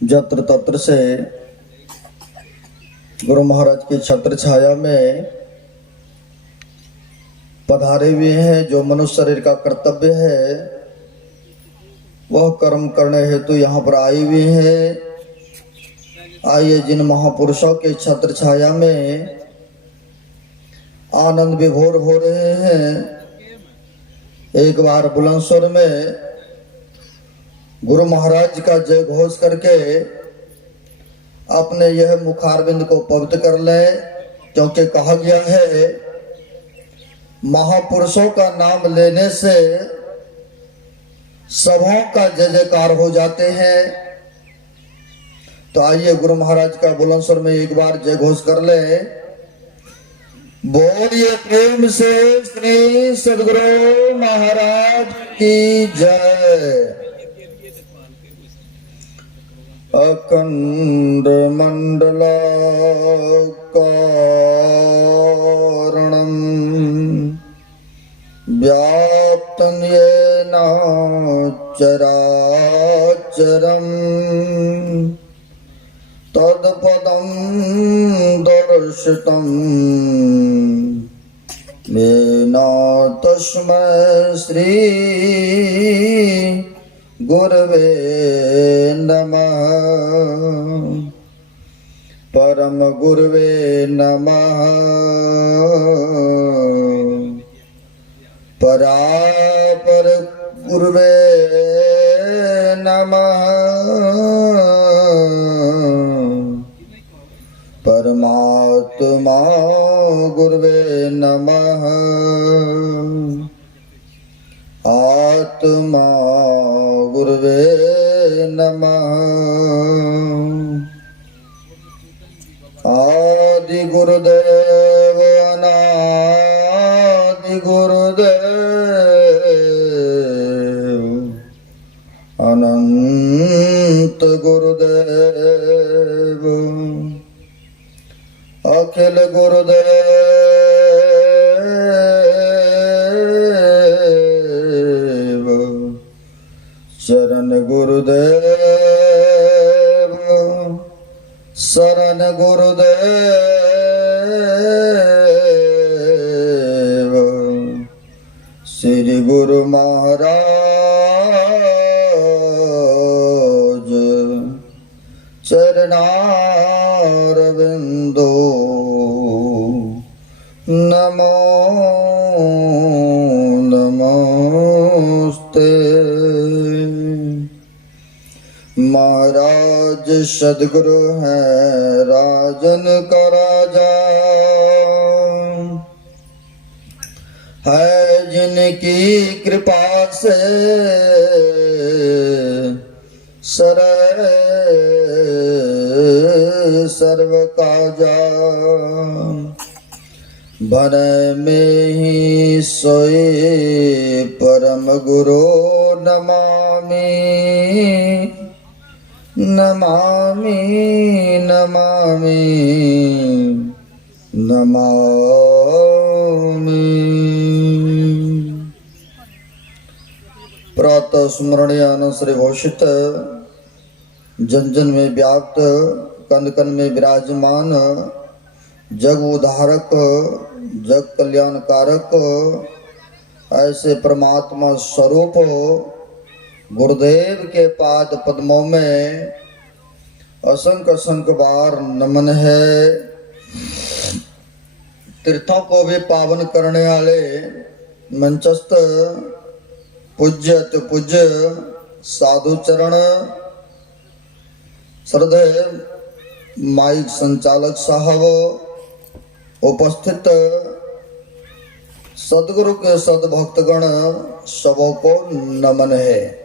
जत्र तत्र से गुरु महाराज की छत्र छाया में पधारे हुए हैं। जो मनुष्य शरीर का कर्तव्य है वह कर्म करने हेतु यहाँ पर आए हुए हैं। आइए जिन महापुरुषों के छत्र छाया में आनंद विभोर हो रहे हैं, एक बार बुलंद स्वर में गुरु महाराज का जय घोष करके अपने यह मुखारविंद को पवित्र कर ले। क्योंकि कहा गया है महापुरुषों का नाम लेने से सबों का जय जयकार हो जाते हैं। तो आइए गुरु महाराज का बुलंद स्वर में एक बार जय घोष कर ले। बोलिए प्रेम से श्री सद्गुरु महाराज की जय। अखंड मंडलाकारं व्याप्तं येन चराचरं तत्पदं दर्शितं येन तस्मै श्री गुरवे नमः। परम गुरवे नमः। परापर गुरवे नमः। परमात्मा गुरवे नमः। आत्मा गुरवे नमः। आदि गुरुदेव अनादि गुरुदेव अनंत गुरुदेव अखिल गुरुदेव शरण गुरुदेव शरण गुरुदेव श्री गुरु महाराज चरणारविंदो नमो नमोस्ते। महाराज सद्गुरु है राजन का राजा, है जिनकी कृपा से सर्व काजा। भरे में ही सोए परम गुरु नमामि नमामि नमामि नमामि। प्रातः स्मरणीय श्री घोषित जन जन में व्याप्त कन कन में विराजमान जग उद्धारक जग कल्याणकारक ऐसे परमात्मा स्वरूप गुरुदेव के पाद पद्मों में असंख्य असंख्य बार नमन है। तीर्थों को भी पावन करने वाले मंचस्थ पूज्य अति पूज्य साधु चरण श्रद्धेय माइक संचालक साहब, उपस्थित सदगुरु के सदभक्तगण सबों को नमन है।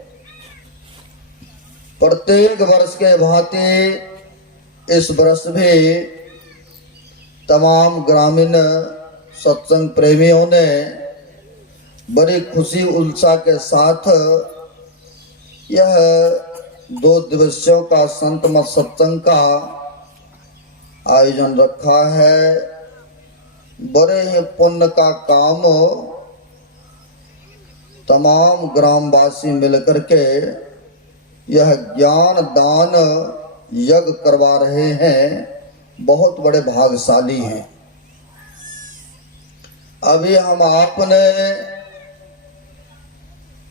प्रत्येक वर्ष के भांति इस वर्ष भी तमाम ग्रामीण सत्संग प्रेमियों ने बड़ी खुशी उत्साह के साथ यह 2 दिवसीयों का संत मत सत्संग का आयोजन रखा है। बड़े ही पुण्य का काम तमाम ग्रामवासी मिलकर के यह ज्ञान दान यज्ञ करवा रहे हैं, बहुत बड़े भाग्यशाली हैं। अभी हम आपने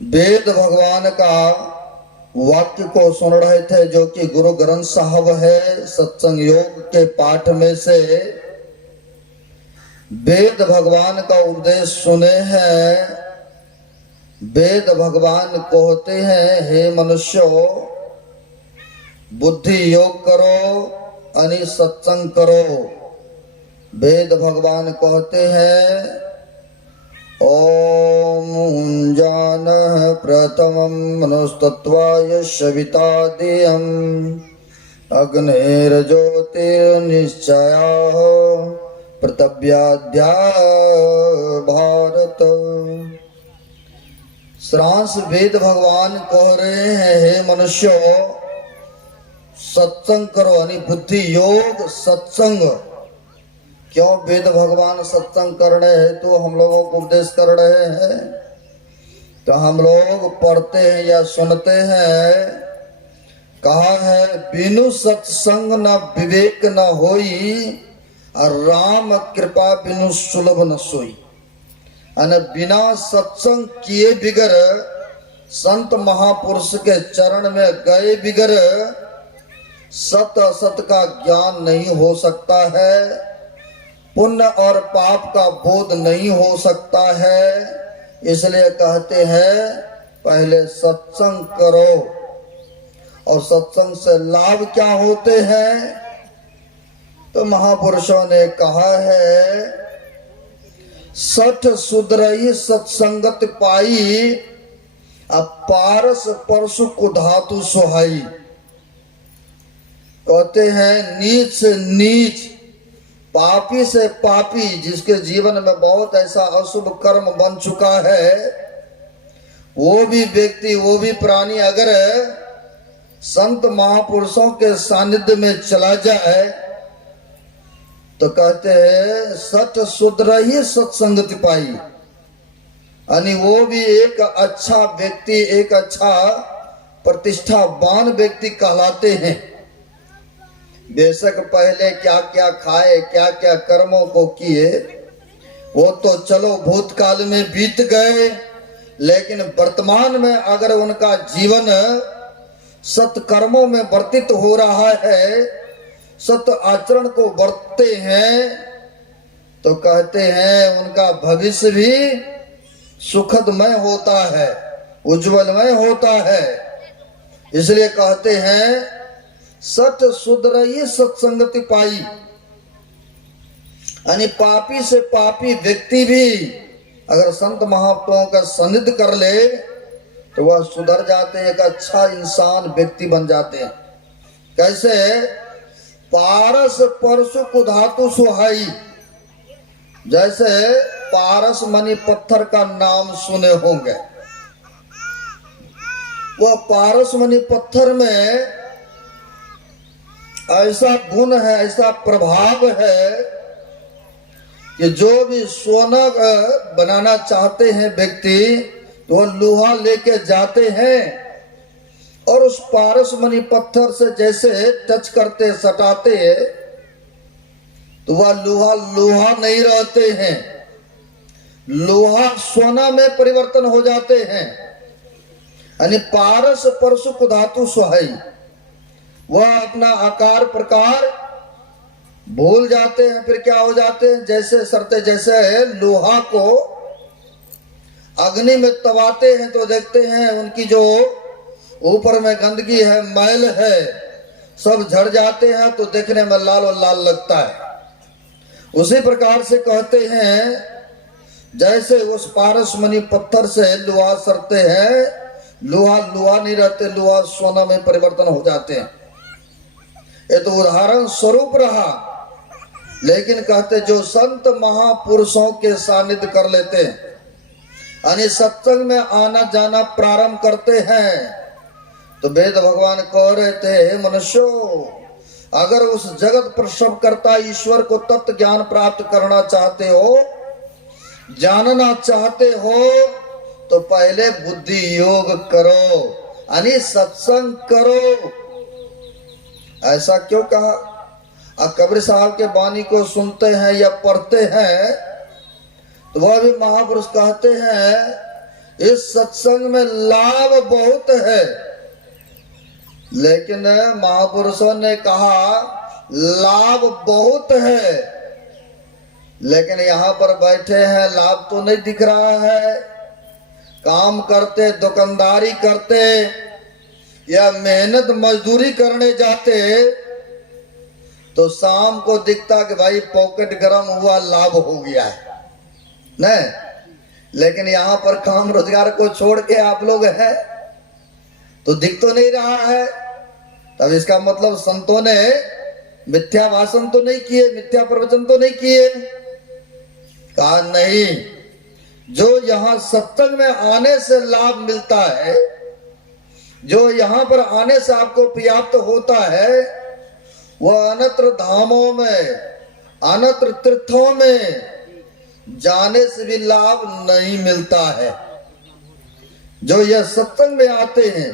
वेद भगवान का वाक्य को सुन रहे थे, जो कि गुरु ग्रंथ साहब है। सत्संग योग के पाठ में से वेद भगवान का उपदेश सुने हैं। वेद भगवान कहते हैं, हे मनुष्यों, बुद्धि योग करो, अनि सत्संग करो। वेद भगवान कहते हैं, ओम जान प्रथमं मनुस्तत्वाय सविता देयं अग्नेर ज्योतिर्निश्चयाः प्रतव्याद्या भारत। श्रांस वेद भगवान कह रहे हैं, हे मनुष्यों, सत्संग करो, यानी बुद्धि योग सत्संग। क्यों वेद भगवान सत्संग कर रहे हैं? तो हम लोगों को उपदेश कर रहे हैं, तो हम लोग पढ़ते हैं या सुनते हैं। कहा है, बिनु सत्संग न विवेक न होई, और राम कृपा बिनु सुलभ न सोई। अन बिना सत्संग किए बिगर, संत महापुरुष के चरण में गए बिगर सत असत का ज्ञान नहीं हो सकता है, पुण्य और पाप का बोध नहीं हो सकता है। इसलिए कहते हैं, पहले सत्संग करो। और सत्संग से लाभ क्या होते हैं? तो महापुरुषों ने कहा है, सठ सुधरई सत्संगत पाई, अब पारस परसु को धातु सुहाई। कहते हैं, नीच से नीच, पापी से पापी, जिसके जीवन में बहुत ऐसा अशुभ कर्म बन चुका है, वो भी व्यक्ति, वो भी प्राणी अगर संत महापुरुषों के सानिध्य में चला जाए, तो कहते हैं सठ शुद्र ही सत्संगति पाई। यानी वो भी एक अच्छा व्यक्ति, एक अच्छा प्रतिष्ठावान व्यक्ति कहलाते हैं। बेशक पहले क्या क्या खाए, क्या क्या कर्मों को किए, वो तो चलो भूतकाल में बीत गए, लेकिन वर्तमान में अगर उनका जीवन सत्कर्मों में वर्तित हो रहा है, सत आचरण को बरतते हैं, तो कहते हैं उनका भविष्य भी सुखदमय होता है, उज्जवलमय होता है। इसलिए कहते हैं, सत सुधरई सत्संगति पाई। यानी पापी से पापी व्यक्ति भी अगर संत महात्माओं का सानिध्य कर ले, तो वह सुधर जाते हैं, एक अच्छा इंसान व्यक्ति बन जाते हैं। कैसे? पारस परसु को धातु सुहाई। जैसे पारस मनी पत्थर का नाम सुने होंगे, वह पारस मनी पत्थर में ऐसा गुण है, ऐसा प्रभाव है कि जो भी सोना बनाना चाहते हैं व्यक्ति, तो वह लोहा लेके जाते हैं, और उस पारस मणि पत्थर से जैसे टच करते, सटाते, तो वह लोहा लोहा नहीं रहते हैं, लोहा सोना में परिवर्तन हो जाते हैं। यानी पारस परसु को धातु सुहाई, वह अपना आकार प्रकार भूल जाते हैं, फिर क्या हो जाते हैं, जैसे सरते, जैसे लोहा को अग्नि में तवाते हैं तो देखते हैं उनकी जो ऊपर में गंदगी है, मैल है, सब झड़ जाते हैं, तो देखने में लाल और लाल लगता है। उसी प्रकार से कहते हैं, जैसे उस पारस मणि पत्थर से लोहा सरते हैं, लोहा लोहा नहीं रहते, लोहा सोना में परिवर्तन हो जाते हैं। ये तो उदाहरण स्वरूप रहा, लेकिन कहते जो संत महापुरुषों के सानिध्य कर लेते हैं, यानी सत्संग में आना जाना प्रारंभ करते हैं, तो वेद भगवान कह रहे थे, हे मनुष्यों, अगर उस जगत प्रसव करता ईश्वर को तत्व ज्ञान प्राप्त करना चाहते हो, जानना चाहते हो, तो पहले बुद्धि योग करो, यानी सत्संग करो। ऐसा क्यों कहा? कबीर साहब के वाणी को सुनते हैं या पढ़ते हैं तो वह भी महापुरुष कहते हैं इस सत्संग में लाभ बहुत है, लेकिन महापुरुषों ने कहा लाभ बहुत है, लेकिन यहाँ पर बैठे हैं लाभ तो नहीं दिख रहा है। काम करते, दुकानदारी करते या मेहनत मजदूरी करने जाते तो शाम को दिखता कि भाई पॉकेट गरम हुआ, लाभ हो गया है नहीं। लेकिन यहाँ पर काम रोजगार को छोड़ के आप लोग हैं तो दिख तो नहीं रहा है। तब इसका मतलब संतों ने मिथ्या भाषण तो नहीं किए, मिथ्या प्रवचन तो नहीं किए। कहा नहीं, जो यहाँ सत्संग में आने से लाभ मिलता है, जो यहाँ पर आने से आपको पर्याप्त होता है, वह अनत्र धामों में, अनत्र तीर्थों में जाने से भी लाभ नहीं मिलता है। जो यह सत्संग में आते हैं,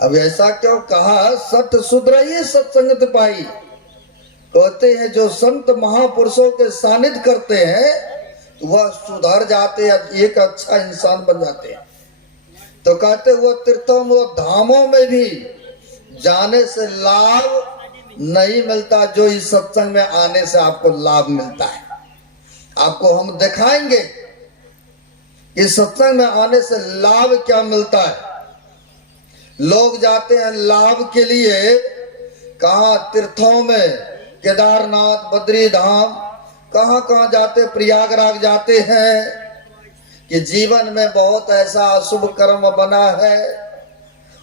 अब ऐसा क्यों कहा? सत सुधरइए सत्संगत पाई। कहते हैं जो संत महापुरुषों के सानिध्य करते हैं तो वह सुधर जाते हैं, एक अच्छा इंसान बन जाते हैं। तो कहते वो तीर्थों में, वो धामों में भी जाने से लाभ नहीं मिलता जो इस सत्संग में आने से आपको लाभ मिलता है। आपको हम दिखाएंगे कि सत्संग में आने से लाभ क्या मिलता है। लोग जाते हैं लाभ के लिए, कहाँ तीर्थों में, केदारनाथ, बद्री धाम, कहाँ कहाँ जाते, प्रयागराज जाते हैं कि जीवन में बहुत ऐसा अशुभ कर्म बना है,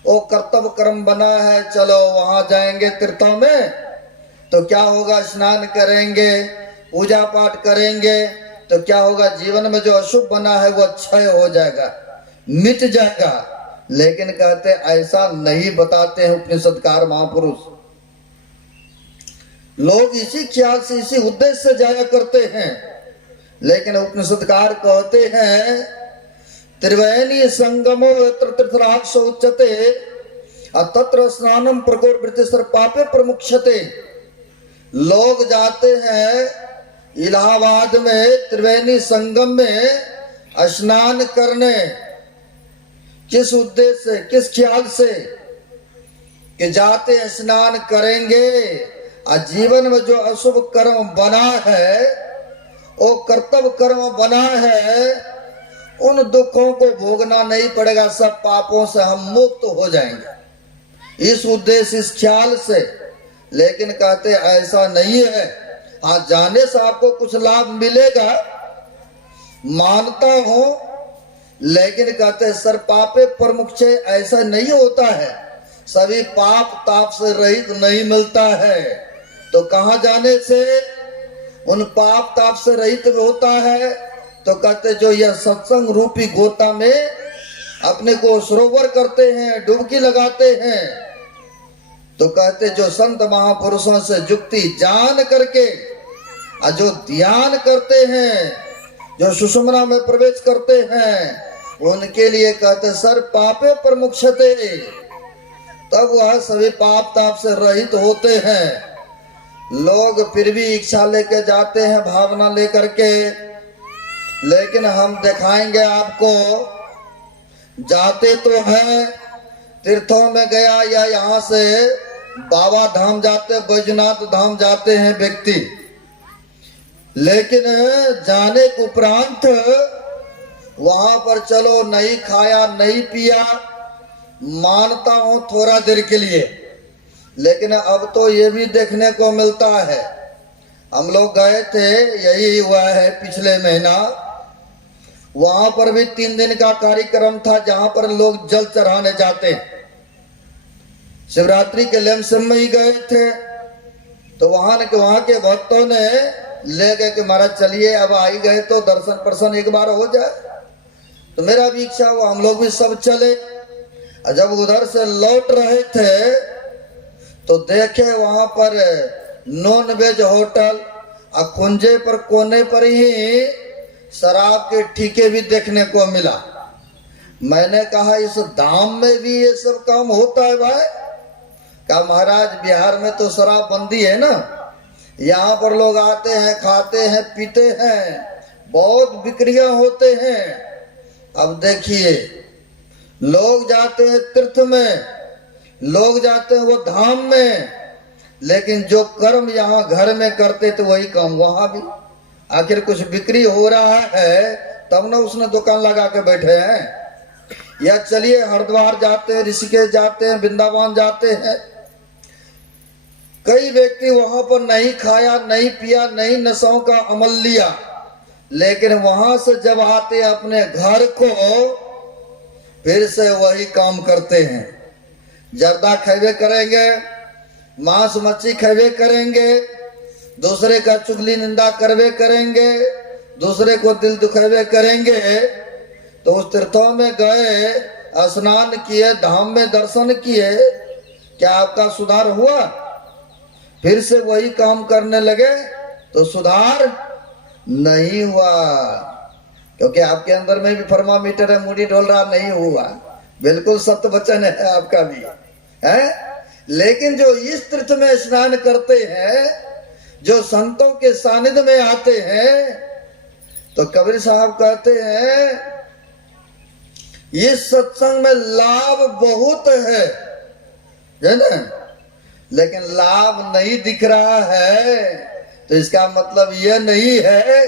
वो कर्तव्य कर्म बना है, चलो वहां जाएंगे तीर्थों में तो क्या होगा, स्नान करेंगे, पूजा पाठ करेंगे तो क्या होगा, जीवन में जो अशुभ बना है वो क्षय हो जाएगा, मिट जाएगा। लेकिन कहते ऐसा नहीं बताते हैं उपनिषदकार महापुरुष। लोग इसी ख्याल से, इसी उद्देश्य से जाया करते हैं, लेकिन उपनिषदकार कहते हैं त्रिवेणी संगमो यत्र तीर्थराज उच्यते तत्र स्नानम प्रकोपवृत्तिस्तर पापे प्रमुच्यते। लोग जाते हैं इलाहाबाद में त्रिवेणी संगम में स्नान करने, किस उद्देश्य से, किस ख्याल से कि जाते स्नान करेंगे और जीवन में जो अशुभ कर्म बना है, वो कर्तव्य कर्म बना है, उन दुखों को भोगना नहीं पड़ेगा, सब पापों से हम मुक्त हो जाएंगे, इस उद्देश्य, इस ख्याल से। लेकिन कहते ऐसा नहीं है। हाँ, जाने से आपको कुछ लाभ मिलेगा, मानता हूं, लेकिन कहते सर पापे प्रमुख से ऐसा नहीं होता है, सभी पाप ताप से रहित नहीं मिलता है। तो कहाँ जाने से उन पाप ताप से रहित होता है? तो कहते जो यह सत्संग रूपी गोता में अपने को सरोवर करते हैं, डुबकी लगाते हैं, तो कहते जो संत महापुरुषों से जुक्ति जान करके और जो ध्यान करते हैं, जो सुषुम्ना में प्रवेश करते हैं, उनके लिए कहते सर पापे प्रमुक्षते, तब वह सभी पाप ताप से रहित होते हैं। लोग फिर भी इच्छा लेके जाते हैं, भावना लेकर के, लेकिन हम दिखाएंगे आपको, जाते तो हैं तीर्थों में गया या यहाँ से बाबा धाम जाते, बैजनाथ धाम जाते हैं व्यक्ति, लेकिन जाने के उपरांत वहां पर चलो नहीं खाया नहीं पिया, मानता हूं थोड़ा देर के लिए, लेकिन अब तो ये भी देखने को मिलता है। हम लोग गए थे, यही हुआ है पिछले महीना, वहां पर भी 3 दिन का कार्यक्रम था जहां पर लोग जल चढ़ाने जाते। शिवरात्रि के लमसम में ही गए थे, तो वहां के भक्तों ने ले गए कि महाराज चलिए, अब आ ही गए तो दर्शन प्रसन एक बार हो जाए। तो मेरा भी इच्छा हुआ, हम लोग भी सब चले। जब उधर से लौट रहे थे तो देखे वहां पर नॉन वेज होटल, और कुंजे पर कोने पर ही शराब के ठीके भी देखने को मिला। मैंने कहा इस धाम में भी ये सब काम होता है भाई? कहा महाराज बिहार में तो शराब बंदी है ना, यहाँ पर लोग आते हैं, खाते हैं, पीते हैं, बहुत बिक्रियां होते हैं। अब देखिए, लोग जाते हैं तीर्थ में, लोग जाते हैं वो धाम में, लेकिन जो कर्म यहाँ घर में करते तो वही काम वहां भी। आखिर कुछ बिक्री हो रहा है तब ना उसने दुकान लगा के बैठे हैं। या चलिए हरिद्वार जाते हैं, ऋषिकेश जाते हैं, वृंदावन जाते हैं, कई व्यक्ति वहां पर नहीं खाया, नहीं पिया, नहीं नशों का अमल लिया, लेकिन वहां से जब आते अपने घर को फिर से वही काम करते हैं। जर्दा खेवे करेंगे, मांस मच्छी खेवे करेंगे, दूसरे का चुगली निंदा करवे करेंगे, दूसरे को दिल दुखेवे करेंगे। तो उस तीर्थों में गए, स्नान किए, धाम में दर्शन किए, क्या आपका सुधार हुआ? फिर से वही काम करने लगे तो सुधार नहीं हुआ, क्योंकि आपके अंदर में भी थर्मामीटर है, मुड़ी डोल रहा, नहीं हुआ। बिल्कुल सत्य वचन है आपका भी है। लेकिन जो इस तीर्थ में स्नान करते हैं, जो संतों के सानिध्य में आते हैं, तो कबीर साहब कहते हैं इस सत्संग में लाभ बहुत है ना, लेकिन लाभ नहीं दिख रहा है। तो इसका मतलब यह नहीं है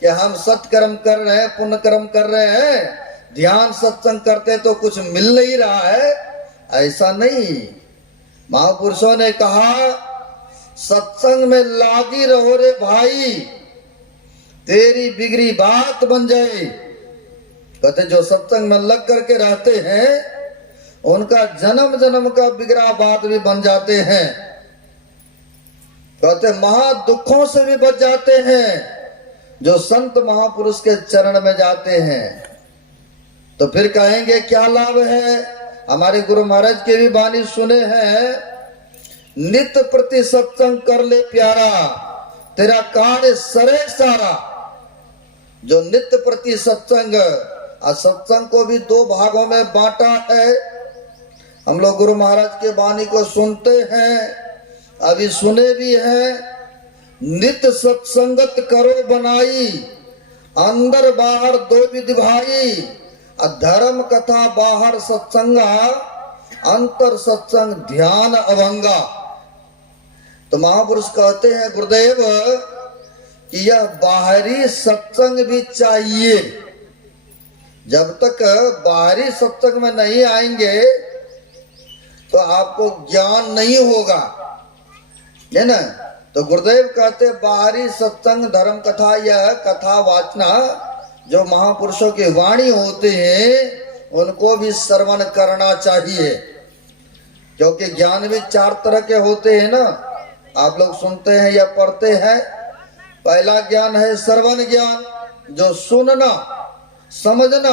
कि हम सत्कर्म कर रहे हैं, पुण्य कर्म कर रहे हैं, ध्यान सत्संग करते तो कुछ मिल नहीं रहा है, ऐसा नहीं। महापुरुषों ने कहा सत्संग में लागी रहो रे भाई, तेरी बिगड़ी बात बन जाए। कहते जो सत्संग में लग करके रहते हैं उनका जन्म जन्म का बिगड़ा बात भी बन जाते हैं। कहते महा दुखों से भी बच जाते हैं जो संत महापुरुष के चरण में जाते हैं। तो फिर कहेंगे क्या लाभ है? हमारे गुरु महाराज के भी वाणी सुने हैं, नित्य प्रति सत्संग कर ले प्यारा, तेरा कार्य सरे सारा। जो नित्य प्रति सत्संग, सत्संग को भी दो भागों में बांटा है। हम लोग गुरु महाराज के वाणी को सुनते हैं, अभी सुने भी हैं। नित्य सत्संगत करो बनाई, अंदर बाहर दो विधि भाई, धर्म कथा बाहर सत्संगा, अंतर सत्संग ध्यान अभंगा। तो महापुरुष कहते हैं गुरुदेव कि यह बाहरी सत्संग भी चाहिए। जब तक बाहरी सत्संग में नहीं आएंगे तो आपको ज्ञान नहीं होगा, है ना। तो गुरुदेव कहते बाहरी सत्संग धर्म कथा, यह कथा वाचना जो महापुरुषों की वाणी होते हैं उनको भी श्रवण करना चाहिए, क्योंकि ज्ञान भी चार तरह के होते हैं ना। आप लोग सुनते हैं या पढ़ते हैं। पहला ज्ञान है श्रवण ज्ञान, जो सुनना समझना,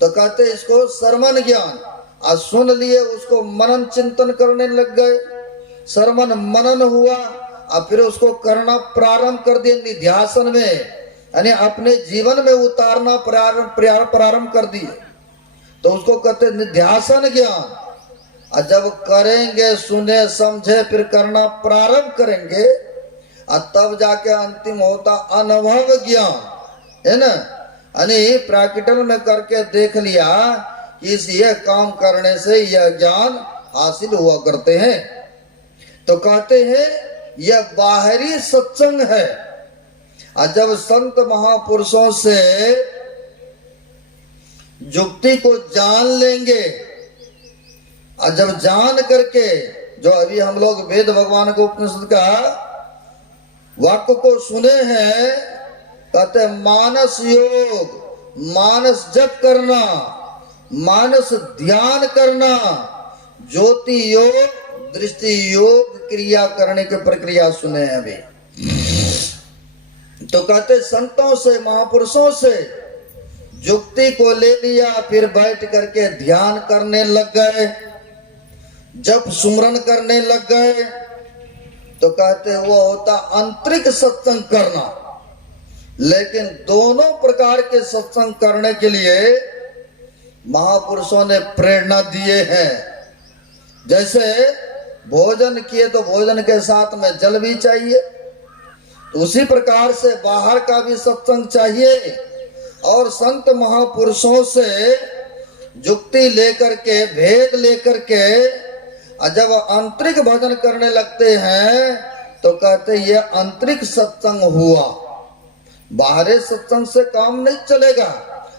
तो कहते इसको श्रवण ज्ञान। आज सुन लिए, उसको मनन चिंतन करने लग गए, श्रवण मनन हुआ, अब फिर उसको करना प्रारंभ कर दिए निध्यासन में, यानी अपने जीवन में उतारना प्रारंभ कर दिए, तो उसको कहते निध्यासन ज्ञान। और जब करेंगे, सुने समझे, फिर करना प्रारंभ करेंगे, और तब जाके अंतिम होता अनुभव ज्ञान, है ना। यानी प्रैक्टिकल में करके देख लिया कि इस ये काम करने से यह ज्ञान हासिल हुआ करते हैं। तो कहते हैं यह बाहरी सत्संग है। और जब संत महापुरुषों से युक्ति को जान लेंगे, और जब जान करके, जो अभी हम लोग वेद भगवान को उपनिषद का वाक्य को सुने हैं, कहते मानस योग, मानस जप करना, मानस ध्यान करना, ज्योति योग, दृष्टि योग, क्रिया करने की प्रक्रिया सुने हैं अभी। तो कहते संतों से महापुरुषों से युक्ति को ले लिया, फिर बैठ करके ध्यान करने लग गए, जप सुमरन करने लग गए, तो कहते वो होता आंतरिक सत्संग करना। लेकिन दोनों प्रकार के सत्संग करने के लिए महापुरुषों ने प्रेरणा दिए हैं। जैसे भोजन किए तो भोजन के साथ में जल भी चाहिए। तो उसी प्रकार से बाहर का भी सत्संग चाहिए और संत महापुरुषों से जुक्ति लेकर के, भेद लेकर के जब आंतरिक भजन करने लगते हैं तो कहते ये आंतरिक सत्संग हुआ। बाहरी सत्संग से काम नहीं चलेगा।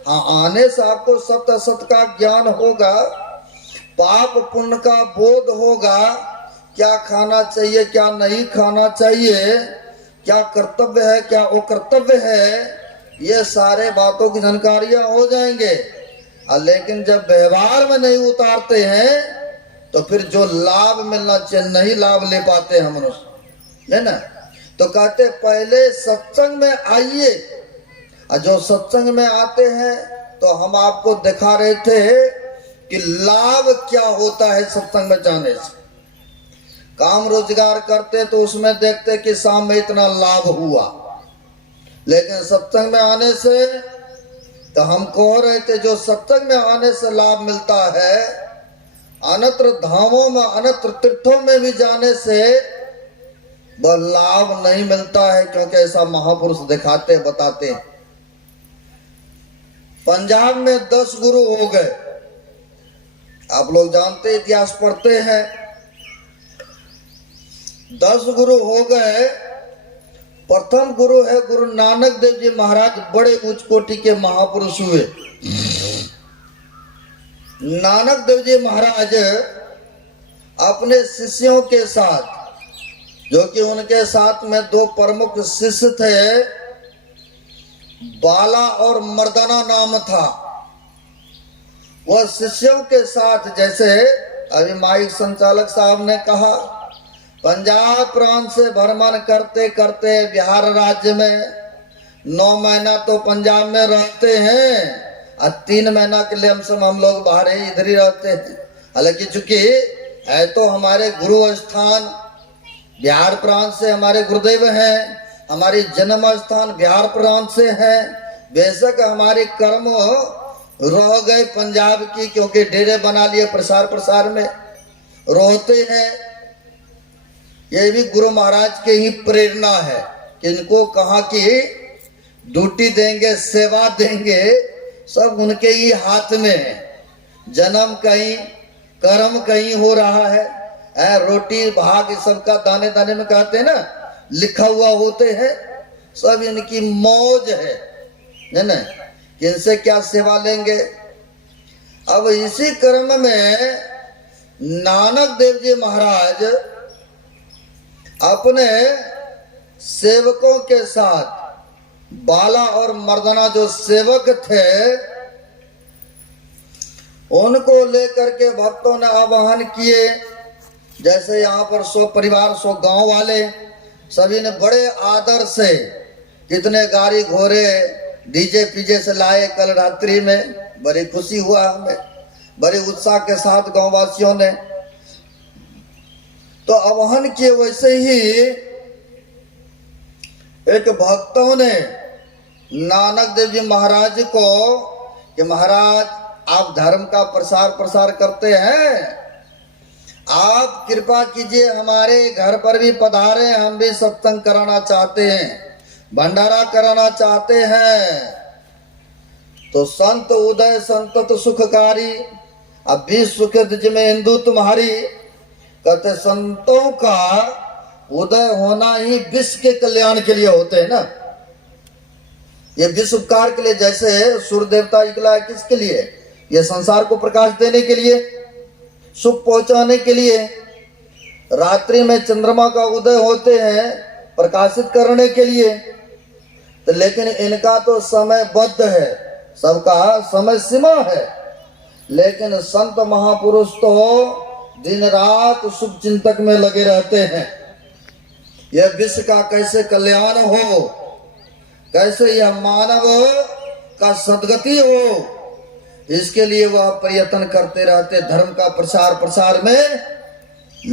हाँ, आने से आपको सत्य असत का ज्ञान होगा, पाप पुण्य का बोध होगा, क्या खाना चाहिए क्या नहीं खाना चाहिए, क्या कर्तव्य है क्या अकर्तव्य है, ये सारे बातों की जानकारियां हो जाएंगे। लेकिन जब व्यवहार में नहीं उतारते हैं तो फिर जो लाभ मिलना चाहिए नहीं लाभ ले पाते हम मनुष्य, है ना। तो कहते पहले सत्संग में आइए। जो सत्संग में आते हैं तो हम आपको दिखा रहे थे कि लाभ क्या होता है सत्संग में जाने से। काम रोजगार करते तो उसमें देखते कि शाम में इतना लाभ हुआ, लेकिन सत्संग में आने से तो हम कह रहे थे जो सत्संग में आने से लाभ मिलता है, अनत्र धामों में अनत्र तीर्थों में भी जाने से वह लाभ नहीं मिलता है, क्योंकि ऐसा महापुरुष दिखाते बताते हैं। पंजाब में 10 गुरु हो गए, आप लोग जानते इतिहास पढ़ते हैं। 10 गुरु हो गए। प्रथम गुरु है गुरु नानक देव जी महाराज, बड़े उच्च कोटि के महापुरुष हुए। नानक देव जी महाराज अपने शिष्यों के साथ, जो कि उनके साथ में 2 प्रमुख शिष्य थे, बाला और मर्दाना नाम था, वह शिष्यों के साथ, जैसे अभी माइक संचालक साहब ने कहा, पंजाब प्रांत से भ्रमण करते करते बिहार राज्य में 9 महीना तो पंजाब में रहते हैं और 3 महीना के लिए हम लोग बाहर ही इधर ही रहते हैं। हालांकि चूंकि है तो हमारे गुरु स्थान बिहार प्रांत से हमारे गुरुदेव हैं, हमारी जन्म स्थान बिहार प्रांत से है। बेशक हमारे कर्म रह गए पंजाब की, क्योंकि डेरे बना लिए प्रसार में रहते हैं। ये भी गुरु महाराज के ही प्रेरणा है कि इनको कहाँ की ड्यूटी देंगे, सेवा देंगे, सब उनके ही हाथ में है। जन्म कहीं, कर्म कहीं हो रहा है, रोटी भाग सबका दाने दाने में कहते हैं ना, लिखा हुआ होते हैं। सब इनकी मौज है ना, इनसे क्या सेवा लेंगे। अब इसी क्रम में नानक देव जी महाराज अपने सेवकों के साथ, बाला और मर्दाना जो सेवक थे, उनको लेकर के भक्तों ने आवाहन किए। जैसे यहाँ पर 100 परिवार, 100 गांव वाले, सभी ने बड़े आदर से, कितने गाड़ी घोड़े डीजे पीजे से लाए कल रात्रि में। बड़ी खुशी हुआ हमें, बड़े उत्साह के साथ गांव वासियों ने तो आह्वान किए। वैसे ही एक भक्तों ने नानक देव जी महाराज को कि महाराज आप धर्म का प्रसार करते हैं, आप कृपा कीजिए हमारे घर पर भी पधारे, हम भी सत्संग कराना चाहते हैं, भंडारा कराना चाहते हैं। तो संत उदय संतत सुखकारी, अब भी सुखद जिमे हिंदू तुम्हारी। कहते संतों का उदय होना ही विश्व के कल्याण के लिए होते हैं ना, ये विश्व उपकार के लिए। जैसे सूर्य देवता निकला है किसके लिए? ये संसार को प्रकाश देने के लिए, सुख पहुंचाने के लिए। रात्रि में चंद्रमा का उदय होते हैं प्रकाशित करने के लिए। तो लेकिन इनका तो समयबद्ध है, सबका समय सीमा है। लेकिन संत महापुरुष तो दिन रात शुभ चिंतक में लगे रहते हैं। यह विश्व का कैसे कल्याण हो, कैसे यह मानव का सदगति हो, इसके लिए वह प्रयत्न करते रहते, धर्म का प्रसार में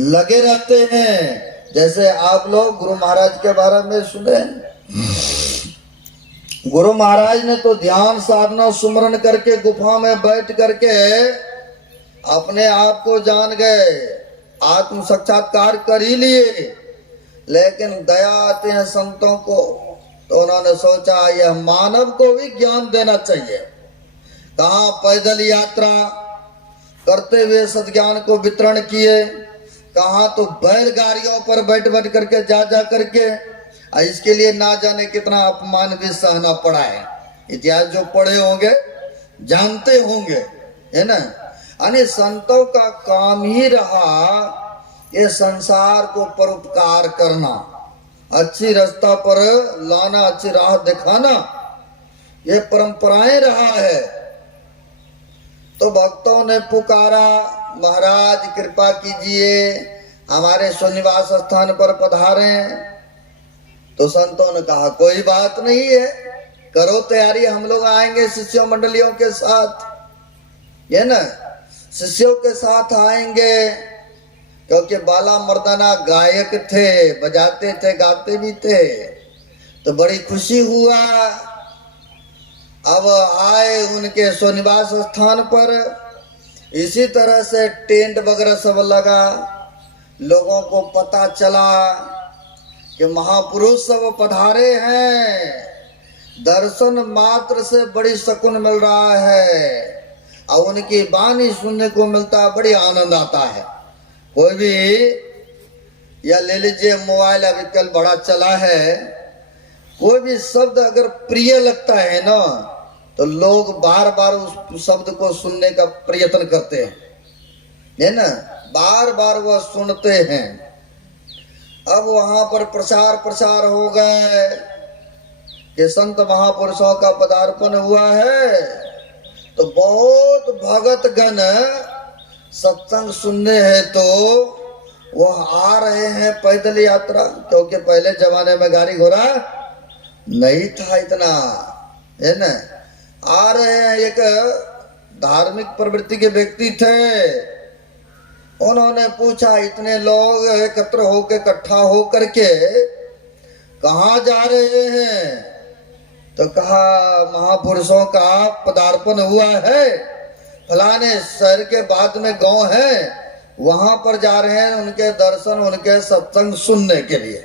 लगे रहते हैं। जैसे आप लोग गुरु महाराज के बारे में सुने, गुरु महाराज ने तो ध्यान साधना सुमरन करके गुफा में बैठ करके अपने आप को जान गए। आत्म साक्षात्कार कर ही लिए, लेकिन दया आते हैं संतों को, तो उन्होंने सोचा यह मानव को भी ज्ञान देना चाहिए। कहाँ पैदल यात्रा करते हुए सद्ज्ञान को वितरण किए, कहाँ तो बैलगाड़ियों पर बैठ बैठ करके जा करके, इसके लिए ना जाने कितना अपमान भी सहना पड़ा है। इतिहास जो पढ़े होंगे जानते होंगे, है ना। यानी संतों का काम ही रहा ये संसार को परोपकार करना, अच्छी रास्ता पर लाना, अच्छी राह दिखाना, ये परंपराएं रहा है। तो भक्तों ने पुकारा, महाराज कृपा कीजिए हमारे स्वनिवास स्थान पर पधारे। तो संतों ने कहा कोई बात नहीं है, करो तैयारी, हम लोग आएंगे शिष्यों मंडलियों के साथ, ये ना, शिष्यों के साथ आएंगे। क्योंकि बाला मर्दाना गायक थे, बजाते थे, गाते भी थे, तो बड़ी खुशी हुआ। अब आए उनके स्वनिवास स्थान पर, इसी तरह से टेंट वगैरह सब लगा, लोगों को पता चला कि महापुरुष सब पधारे हैं, दर्शन मात्र से बड़ी सुकून मिल रहा है और उनकी वाणी सुनने को मिलता है, बड़ी आनंद आता है। कोई भी, या ले लीजिए मोबाइल आजकल बड़ा चला है, कोई भी शब्द अगर प्रिय लगता है ना, तो लोग बार बार उस शब्द को सुनने का प्रयत्न करते हैं, है ना, बार बार वह सुनते हैं। अब वहां पर प्रचार हो गए कि संत महापुरुषों का पदार्पण हुआ है, तो बहुत भगत गण सत्संग सुनने हैं, तो वह आ रहे हैं पैदल यात्रा, क्योंकि पहले जमाने में गाड़ी घोड़ा नहीं था इतना, है ना। आ रहे हैं, एक धार्मिक प्रवृत्ति के व्यक्ति थे, उन्होंने पूछा इतने लोग एकत्र होकर इकट्ठा हो करके कहाँ जा रहे हैं? तो कहा महापुरुषों का पदार्पण हुआ है, फलाने शहर के बाद में गांव है, वहां पर जा रहे हैं उनके दर्शन, उनके सत्संग सुनने के लिए।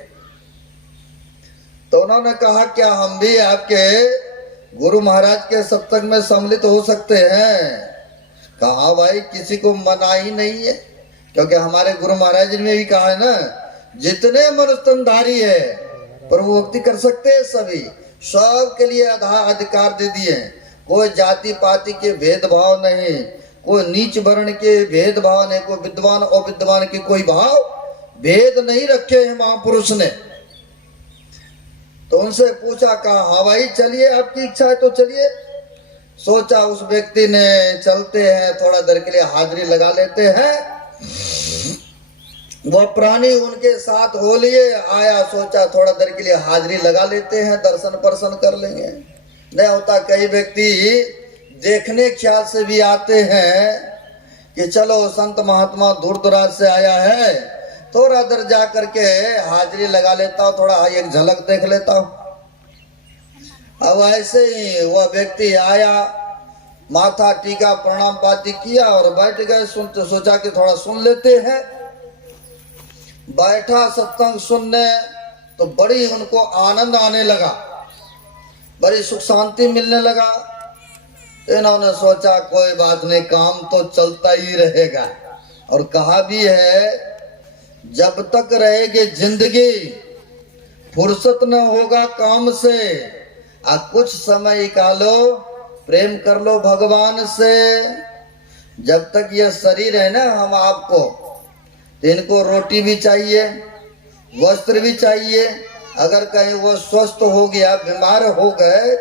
तो उन्होंने कहा क्या हम भी आपके गुरु महाराज के सत्संग में सम्मिलित हो सकते हैं? कहा भाई किसी को मना ही नहीं है, क्योंकि हमारे गुरु महाराज ने भी कहा है ना, जितने मनुष्यधारी है प्रभु भक्ति कर सकते हैं, सभी सब के लिए अधिकार दे दिए। कोई जाति पाति के भेदभाव नहीं, कोई नीच वर्ण के भेदभाव नहीं, कोई विद्वान और विद्वान के कोई भाव भेद नहीं रखे हैं महापुरुष ने। तो उनसे पूछा, कहा हाँ भाई चलिए, आपकी इच्छा है तो चलिए। सोचा उस व्यक्ति ने चलते हैं, थोड़ा देर के लिए हाजिरी लगा लेते हैं। वह प्राणी उनके साथ हो लिए आया, सोचा थोड़ा देर के लिए हाजिरी लगा लेते हैं, दर्शन पर्शन कर लेंगे। नहीं होता, कई व्यक्ति देखने ख्याल से भी आते हैं कि चलो संत महात्मा दूर दराज से आया है, थोड़ा देर जा करके हाजिरी लगा लेता हूँ, थोड़ा एक झलक देख लेता हूँ। अब ऐसे ही वह व्यक्ति आया, माथा टीका प्रणाम पाती किया और बैठ गए। सुनते सोचा कि थोड़ा सुन लेते हैं। बैठा सत्संग सुनने, तो बड़ी उनको आनंद आने लगा, बड़ी सुख शांति मिलने लगा। इन्होंने सोचा कोई बात नहीं, काम तो चलता ही रहेगा। और कहा भी है, जब तक रहेगी जिंदगी फुर्सत न होगा काम से, कुछ समय निकालो, प्रेम कर लो भगवान से। जब तक यह शरीर है ना हम आपको, तो इनको रोटी भी चाहिए, वस्त्र भी चाहिए। अगर कहीं वो स्वस्थ हो गया, बीमार हो गए,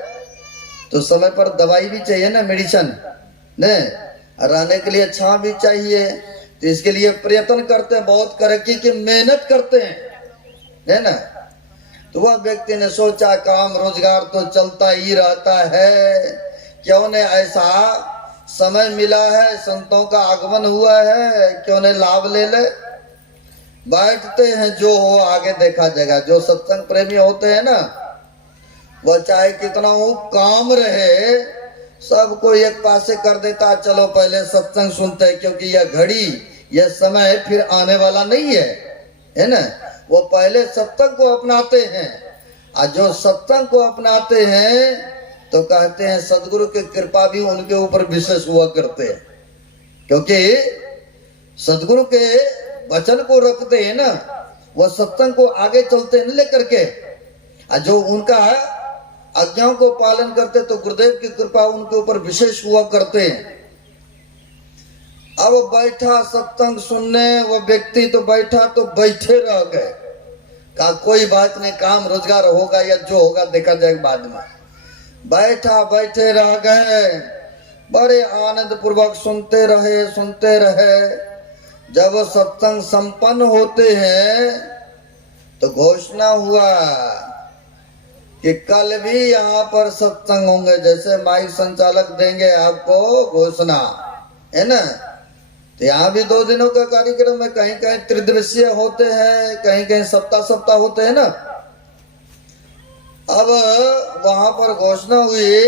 तो समय पर दवाई भी चाहिए ना, मेडिसिन ने, रहने के लिए छां भी चाहिए। तो इसके लिए प्रयत्न करते हैं, बहुत तरक्की की मेहनत करते हैं, है ना। तो वह व्यक्ति ने सोचा काम रोजगार तो चलता ही रहता है, क्यों ने ऐसा समय मिला है, संतों का आगमन हुआ है, क्यों ने लाभ ले ले। बैठते हैं, जो हो आगे देखा जाएगा। जो सत्संग प्रेमी होते हैं ना, वह चाहे कितना हो काम रहे, सबको एक पासे कर देता, चलो पहले सत्संग सुनते हैं, क्योंकि यह घड़ी यह समय फिर आने वाला नहीं है ना। वो पहले सत्संग को अपनाते हैं, और जो सत्संग को अपनाते हैं तो कहते हैं सदगुरु की कृपा भी उनके ऊपर विशेष हुआ करते हैं, क्योंकि सदगुरु के वचन को रखते हैं ना, वह सत्संग को आगे चलते हैं लेकर के, और जो उनका आज्ञाओं को पालन करते तो गुरुदेव की कृपा उनके ऊपर विशेष हुआ करते हैं। अब बैठा सत्संग सुनने वो व्यक्ति तो बैठा तो बैठे रह गए, कहा कोई बात नहीं, काम रोजगार होगा या जो होगा देखा जाएगा बाद में। बैठा बैठे रह गए, बड़े आनंद पूर्वक सुनते रहे। जब सत्संग संपन्न होते हैं तो घोषणा हुआ कि कल भी यहाँ पर सत्संग होंगे, जैसे माइक संचालक देंगे आपको घोषणा, है ना। तो यहाँ भी 2 दिनों का कार्यक्रम है, कहीं कहीं त्रिदिवसीय होते हैं, कहीं कहीं सप्ताह होते हैं ना। अब वहां पर घोषणा हुई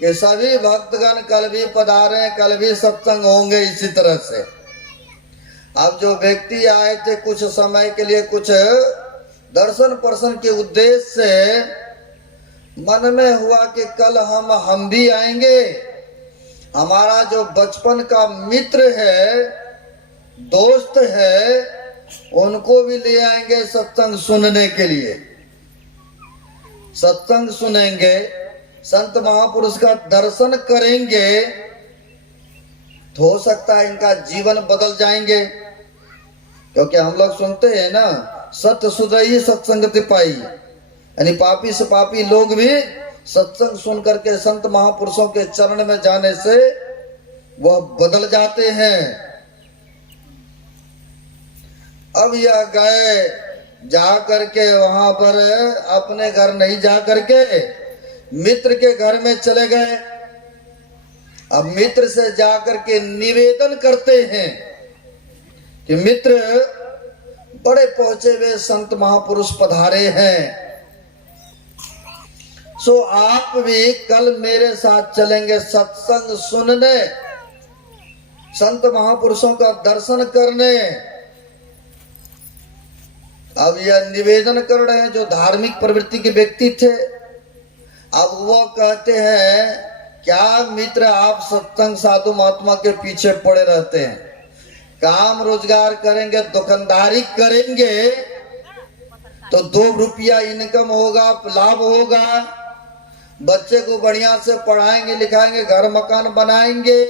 कि सभी भक्तगण कल भी पधारे, कल भी सत्संग होंगे। इसी तरह से अब जो व्यक्ति आए थे कुछ समय के लिए, कुछ दर्शन पर्शन के उद्देश्य से, मन में हुआ कि कल हम भी आएंगे, हमारा जो बचपन का मित्र है, दोस्त है, उनको भी ले आएंगे सत्संग सुनने के लिए। सत्संग सुनेंगे, संत महापुरुष का दर्शन करेंगे, तो हो सकता है इनका जीवन बदल जाएंगे। क्योंकि हम लोग सुनते हैं ना, सत्य सुधई सत्संगति पाई, यानी पापी से पापी लोग भी सत्संग सुन करके संत महापुरुषों के चरण में जाने से वह बदल जाते हैं। अब यह गए, जा करके वहां पर अपने घर नहीं जा करके मित्र के घर में चले गए। अब मित्र से जा करके निवेदन करते हैं कि मित्र, बड़े पहुंचे हुए संत महापुरुष पधारे हैं, सो आप भी कल मेरे साथ चलेंगे सत्संग सुनने, संत महापुरुषों का दर्शन करने। अब यह निवेदन कर रहे हैं जो धार्मिक प्रवृत्ति के व्यक्ति थे। अब वो कहते हैं, क्या मित्र आप सत्संग साधु महात्मा के पीछे पड़े रहते हैं, काम रोजगार करेंगे, दुकानदारी करेंगे तो 2 रुपया इनकम होगा, लाभ होगा, बच्चे को बढ़िया से पढ़ाएंगे लिखाएंगे, घर मकान बनाएंगे,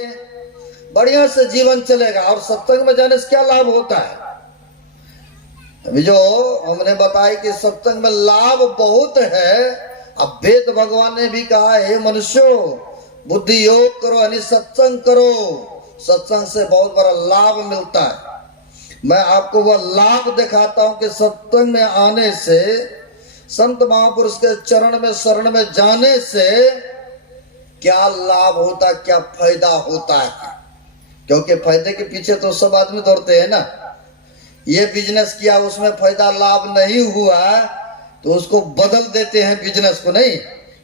बढ़िया से जीवन चलेगा। और सत्संग में जाने से क्या लाभ होता है? अभी जो हमने बताया कि सत्संग में लाभ बहुत है। अब वेद भगवान ने भी कहा है, मनुष्यों बुद्धि योग करो, यानी सत्संग करो, सत्संग से बहुत बड़ा लाभ मिलता है। मैं आपको वह लाभ दिखाता हूं कि सत्संग में आने से, संत महापुरुष के चरण में शरण में जाने से क्या लाभ होता है, क्या फायदा होता है। क्योंकि फायदे के पीछे तो सब आदमी दौड़ते हैं ना। ये बिजनेस किया, उसमें फायदा लाभ नहीं हुआ तो उसको बदल देते हैं बिजनेस को, नहीं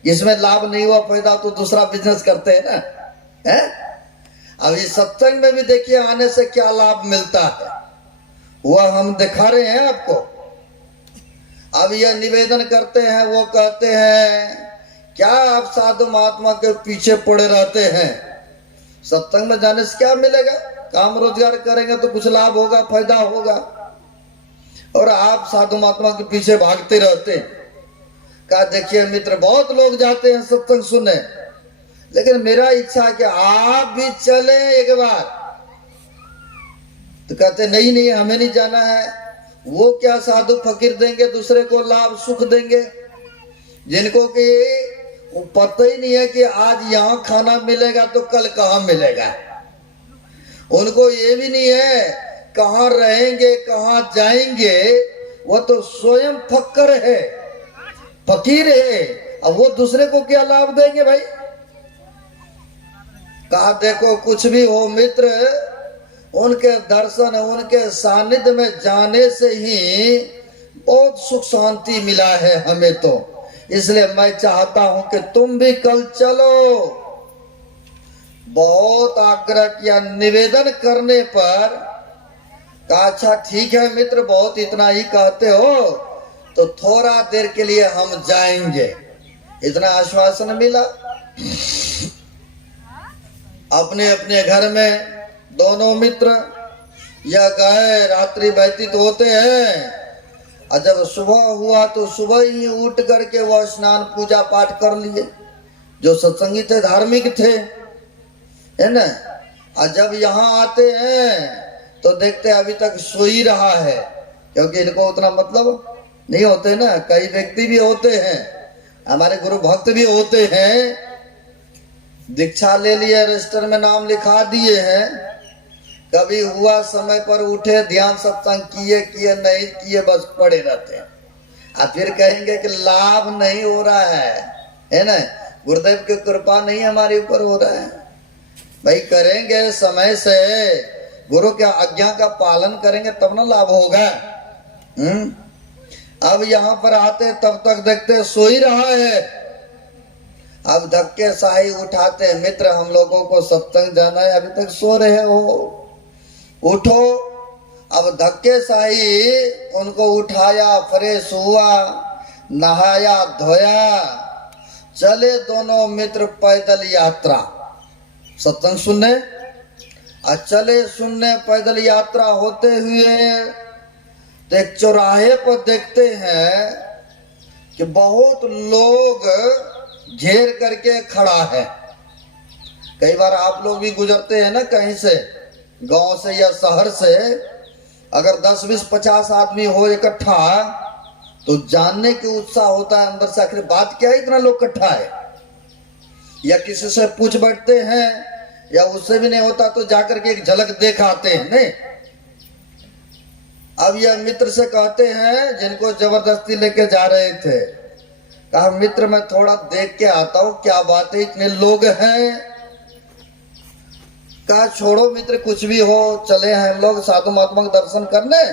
इसमें लाभ नहीं हुआ फायदा तो दूसरा बिजनेस करते हैं ना, है। अब इस सत्संग में भी देखिए आने से क्या लाभ मिलता है, वह हम दिखा रहे हैं आपको। अब यह निवेदन करते हैं, वो कहते हैं, क्या आप साधु महात्मा के पीछे पड़े रहते हैं, सत्संग में जाने से क्या मिलेगा, काम रोजगार करेंगे तो कुछ लाभ होगा, फायदा होगा, और आप साधु महात्मा के पीछे भागते रहते हैं। कहा देखिए मित्र, बहुत लोग जाते हैं सत्संग सुनने, लेकिन मेरा इच्छा है कि आप भी चले एक बार। तो कहते नहीं नहीं हमें नहीं जाना है। वो क्या साधु फकीर देंगे, दूसरे को लाभ सुख देंगे, जिनको कि पता ही नहीं है कि आज यहाँ खाना मिलेगा तो कल कहाँ मिलेगा। उनको ये भी नहीं है कहाँ रहेंगे कहाँ जाएंगे, वो तो स्वयं फक्कर है, फकीर है। अब वो दूसरे को क्या लाभ देंगे भाई। कहा देखो कुछ भी हो मित्र, उनके दर्शन उनके सानिध्य में जाने से ही बहुत सुख शांति मिला है हमें। तो इसलिए मैं चाहता हूं कि तुम भी कल चलो। बहुत आग्रह किया, निवेदन करने पर कहा अच्छा ठीक है मित्र, बहुत इतना ही कहते हो तो थोड़ा देर के लिए हम जाएंगे। इतना आश्वासन मिला। अपने अपने घर में दोनों मित्र या गए, रात्रि व्यतीत होते हैं। और जब सुबह हुआ तो सुबह ही उठ करके वह स्नान पूजा पाठ कर लिए, जो सत्संगी थे, धार्मिक थे, है ना। और जब यहाँ आते हैं तो देखते अभी तक सो ही रहा है, क्योंकि इनको उतना मतलब नहीं होते ना। कई व्यक्ति भी होते हैं, हमारे गुरु भक्त भी होते हैं, दीक्षा ले लिए, रजिस्टर में नाम लिखा दिए हैं, कभी हुआ समय पर उठे, ध्यान सत्संग किए किए नहीं किए, बस पड़े रहते हैं। और फिर कहेंगे कि लाभ नहीं हो रहा है ना, गुरुदेव की कृपा नहीं हमारे ऊपर हो रहा है। भाई करेंगे समय से, गुरु के आज्ञा का पालन करेंगे तब ना लाभ होगा। अब यहाँ पर आते तब तक देखते सो ही रहा है। अब धक्के साही उठाते, मित्र हम लोगों को सत्संग जाना है, अभी तक सो रहे हो, उठो। अब धक्के साही उनको उठाया, फ्रेश हुआ, नहाया धोया, चले दोनों मित्र पैदल यात्रा सत्संग सुनने। चले सुनने, पैदल यात्रा होते हुए तो एक चौराहे पर देखते हैं कि बहुत लोग घेर करके खड़ा है। कई बार आप लोग भी गुजरते हैं ना कहीं से, गांव से या शहर से, अगर 10, 20, 50 आदमी हो इकट्ठा तो जानने की उत्साह होता है अंदर से, आखिर बात क्या है इतना लोग इकट्ठा है। या किसी से पूछ बैठते हैं, या उससे भी नहीं होता तो जाकर के एक झलक देख आते हैं। नहीं, अब यह मित्र से कहते हैं, जिनको जबरदस्ती लेके जा रहे थे, कहा मित्र मैं थोड़ा देख के आता हूं, क्या बात है इतने लोग हैं। कहा छोड़ो मित्र, कुछ भी हो, चले हैं हम लोग साधु महात्मा का दर्शन करने,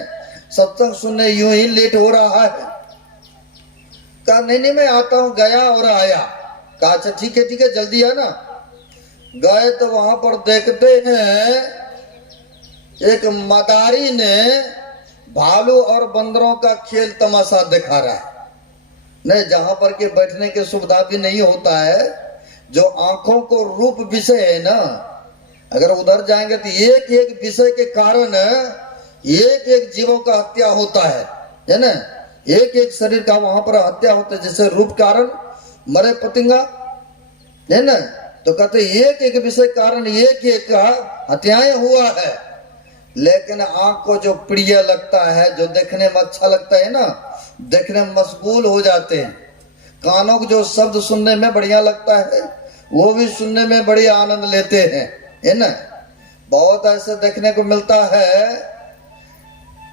सत्संग सुनने, यूं ही लेट हो रहा है। कहा नहीं मैं आता हूं, गया और आया। कहा अच्छा ठीक है जल्दी है ना। गए तो वहां पर देखते हैं एक मदारी ने भालू और बंदरों का खेल तमाशा दिखा रहा है। नहीं, जहां पर के बैठने की सुविधा भी नहीं होता है, जो आंखों को रूप विषय है ना, अगर उधर जाएंगे तो एक एक विषय के कारण एक एक जीवों का हत्या होता है ना। एक एक शरीर का वहां पर हत्या होता है, जैसे रूप कारण मरे पतिंगा, है ना। तो कहते एक एक विषय कारण एक एक का हत्याएं हुआ है। लेकिन आंख को जो प्रिय लगता है, जो देखने में अच्छा लगता है ना, देखने में मशगूल हो जाते हैं। कानों को जो शब्द सुनने में बढ़िया लगता है, वो भी सुनने में बड़ी आनंद लेते हैं, है ना। बहुत ऐसे देखने को मिलता है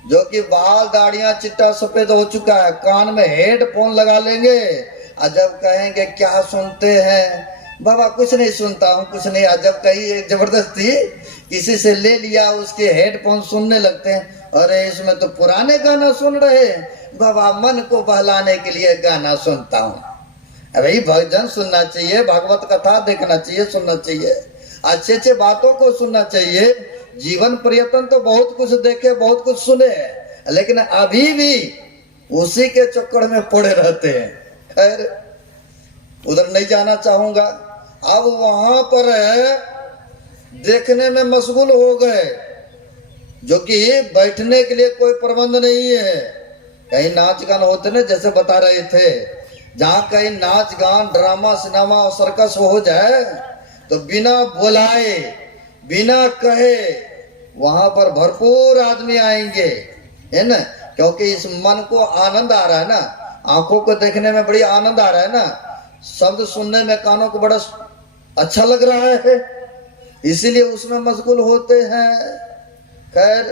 जो कि बाल दाढ़ियां चिट्टा सफेद हो चुका है, कान में हेडफोन लगा लेंगे, और जब कहेंगे क्या सुनते हैं, बाबा कुछ नहीं सुनता हूँ, कुछ नहीं। जब कहीं जबरदस्ती किसी से ले लिया, उसके हेडफोन सुनने लगते हैं, अरे इसमें तो पुराने गाना सुन रहे, बाबा मन को बहलाने के लिए गाना सुनता हूँ। अरे भजन सुनना चाहिए, भागवत कथा देखना चाहिए, सुनना चाहिए, अच्छे अच्छे बातों को सुनना चाहिए। जीवन पर्यटन तो बहुत कुछ देखे, बहुत कुछ सुने, लेकिन अभी भी उसी के चक्कर में पड़े रहते हैं। खैर उधर नहीं जाना चाहूंगा। अब वहां पर देखने में मशगूल हो गए, जो कि बैठने के लिए कोई प्रबंध नहीं है। कहीं नाच गान होते ना, जैसे बता रहे थे, जहाँ कहीं नाच गान, ड्रामा, सिनेमा और सर्कस हो जाए तो बिना बुलाए, बिना कहे वहां पर भरपूर आदमी आएंगे, है ना। क्योंकि इस मन को आनंद आ रहा है ना, आंखों को देखने में बड़ी आनंद आ रहा है ना, शब्द सुनने में कानों को बड़ा अच्छा लग रहा है, इसीलिए उसमें मशगूल होते हैं। खैर